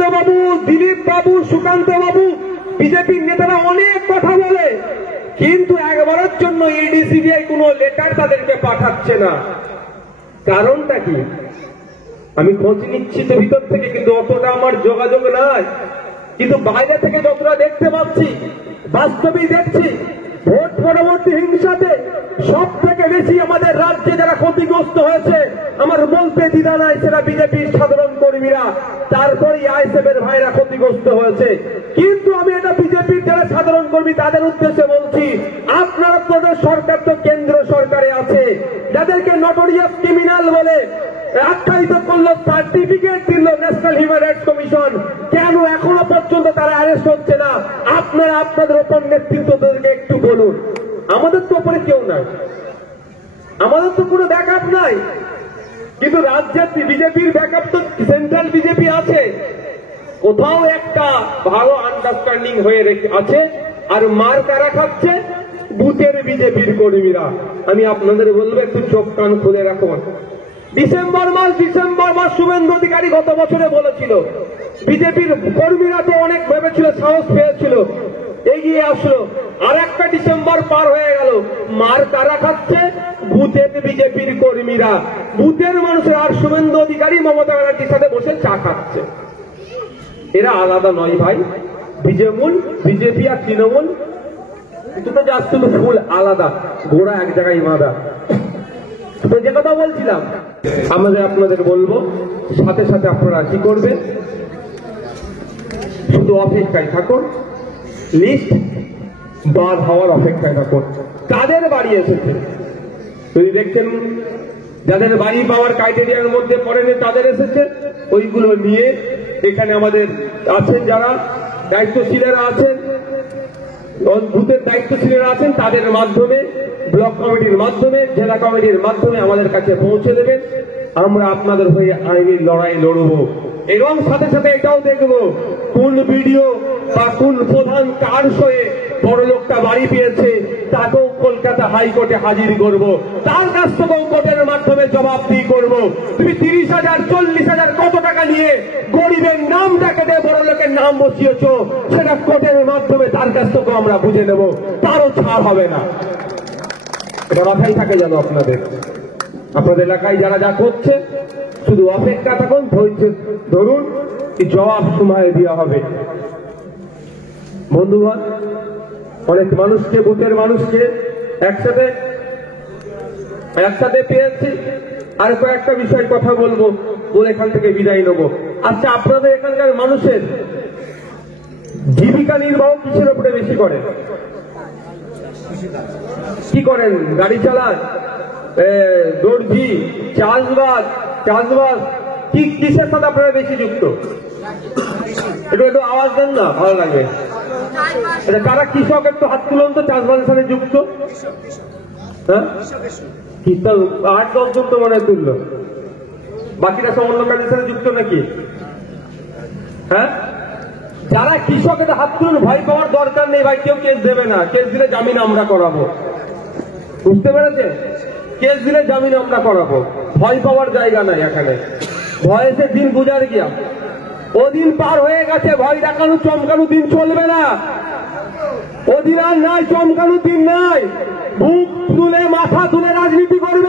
সদানন্দ বাবু, দিলীপ বাবু, সুকান্ত বাবু, বিজেপির নেতারা অনেক কথা বলে, কিন্তু একবারের জন্য ইডি সিবিআই কোনো লেটার তাদেরকে পাঠাচ্ছে না। কারণটা কি? আমি খোঁজ নিচ্ছি তো ভিতর থেকে, কিন্তু অতটা আমার যোগাযোগ নাই। কিন্তু বাইরে থেকে যতটা দেখতে পাচ্ছি, বাস্তবেই দেখছি, ভোট পরবর্তী হিংসাতে সব থেকে বেশি আমাদের রাজ্যে যারা ক্ষতিগ্রস্ত হয়েছে, আমার বলতে দ্বিধা নাই, সেটা বিজেপির সাধারণ কর্মীরা, তারপরে আইএসএফ এর ভাইরা ক্ষতিগ্রস্ত হয়েছে। কিন্তু আমি এটা বিজেপির যারা সাধারণ কর্মী তাদের উদ্দেশ্যে বলছি, আপনারা তোদের সরকার তো কেন্দ্র সরকারে আছে, যাদেরকে নটোরিয়াস ক্রিমিনাল বলে আখ্যায়িত করলো, সার্টিফিকেট দিল ন্যাশনাল হিউম্যান রাইটস কমিশন, কেন এখনো পর্যন্ত তারা অ্যারেস্ট হচ্ছে না? আপনারা আপনাদের ওপর নেতৃত্বদেরকে একটু বলুন। আমাদের তো ওপরে কেউ নাই, আমাদের তো কোনো ব্যাকআপ নাই, কিন্তু রাজ্যের বিজেপির ব্যাকআপ তো সেন্ট্রাল বিজেপি আছে। কোথাও একটা ভালো আন্ডারস্ট্যান্ডিং হয়ে আছে, আর মার কারা খাচ্ছে? বুথের বিজেপির কর্মীরা। আমি আপনাদের বলবো একটু চোখ কান খুলে রাখুন। ডিসেম্বর মাস শুভেন্দু অধিকারী গত বছরে বলেছিল, বিজেপির কর্মীরা তো অনেক ভেবেছিল, সাহস পেয়েছিল, এগিয়ে আসলো। আর একটা ডিসেম্বর পার হয়ে গেল, মার কারা খাচ্ছে? বুথের বিজেপির কর্মীরা, বুথের মানুষের। আর শুভেন্দু অধিকারী মমতা ব্যানার্জির সাথে বসে চা খাচ্ছে। এরা আলাদা নয় ভাই, বিজেপি আর তৃণমূল দুটো জাস্ট তুমি ফুল আলাদা, ঘোড়া এক জায়গায় বাঁধা। তো যে কথা বলছিলাম, আপনাদের বলবো, সাথে সাথে আপনারা কি করবেন? শুধু অপেক্ষায় থাকুন, লিস্ট বার হওয়ার অপেক্ষায় থাকুন। তাদের বাড়ি এসেছে, যদি দেখছেন যাদের বাড়ি পাওয়ার ক্রাইটেরিয়ার মধ্যে পড়েনি তাদের এসেছে, ওইগুলো নিয়ে এখানে আমাদের আছেন যারা দায়িত্বশীলেরা আছেন, বুথের দায়িত্বশীলেরা আছেন, তাদের মাধ্যমে, ব্লক কমিটির মাধ্যমে, জেলা কমিটির মাধ্যমে আমাদের কাছে পৌঁছে দেবেন। আমরা আপনাদের হয়ে আইনি লড়াই লড়ব, এবং সাথে সাথে এটাও দেখব কোন ভিডিও বা কোন প্রধান কার হয়ে বড় লোকটা বাড়ি পেয়েছে, তাকেও কলকাতা হাইকোর্টে হাজির করব, তার কাছ থেকেও কোর্টের মাধ্যমে জবাবদিহি করব। তুমি 30,000 40,000 কত টাকা নিয়ে গরিবের নাম কেটে বড় লোকের নাম বসিয়েছ, সেটা কোর্টের মাধ্যমে তার কাছ থেকেও আমরা বুঝে নেব, তারও ছাড় হবে না। এটা মাথায় থাকে যেন আপনাদের এলাকায় যারা যা করছে, শুধু অপেক্ষা থাকুন, ধৈর্য ধরুন, জবাব সময় দেওয়া হবে। বন্ধুগণ, অনেক মানুষকে, বুথের মানুষকে একসাথে পেয়েছি। আর কয়েকটা বিষয় কথা বলবো, বলে এখান থেকে বিদায় নেবো। আচ্ছা, আপনাদের এখানকার মানুষের জীবিকা নির্বাহ কিসের উপরে বেশি করে? কি করেন? গাড়ি চালান, দর্জি, চাষবাস, কি কিসের সাথে আপনারা বেশি যুক্ত? একটু আওয়াজ দেন না, ভালো লাগবে। কারা কৃষক? একটু হাত তুলুন তো। চাষবাসের সাথে যুক্ত? হ্যাঁ, 8-10 জন তো মনে হয় তুললো। বাকিরা সব অন্য কাজের সাথে যুক্ত নাকি? হ্যাঁ, যারা কৃষক এটা হাত তুলুন। ভয় পাওয়ার দরকার নেই ভাই, কেউ কেস দেবে না। কেস দিলে জামিন আমরা করাবো, বুঝতে পেরেছে? কেস দিলে জামিন আমরা করাবো, ভয় পাওয়ার জায়গা নাই এখানে। ভয়েসে দিন গুজার গিয়া, ও দিন পার হয়ে গেছে। ভয় দেখানো চমকানো দিন চলবে না, ও দিন আর নাই, চমকানো দিন নাই। বুক তুলে মাথা তুলে রাজনীতি করবে।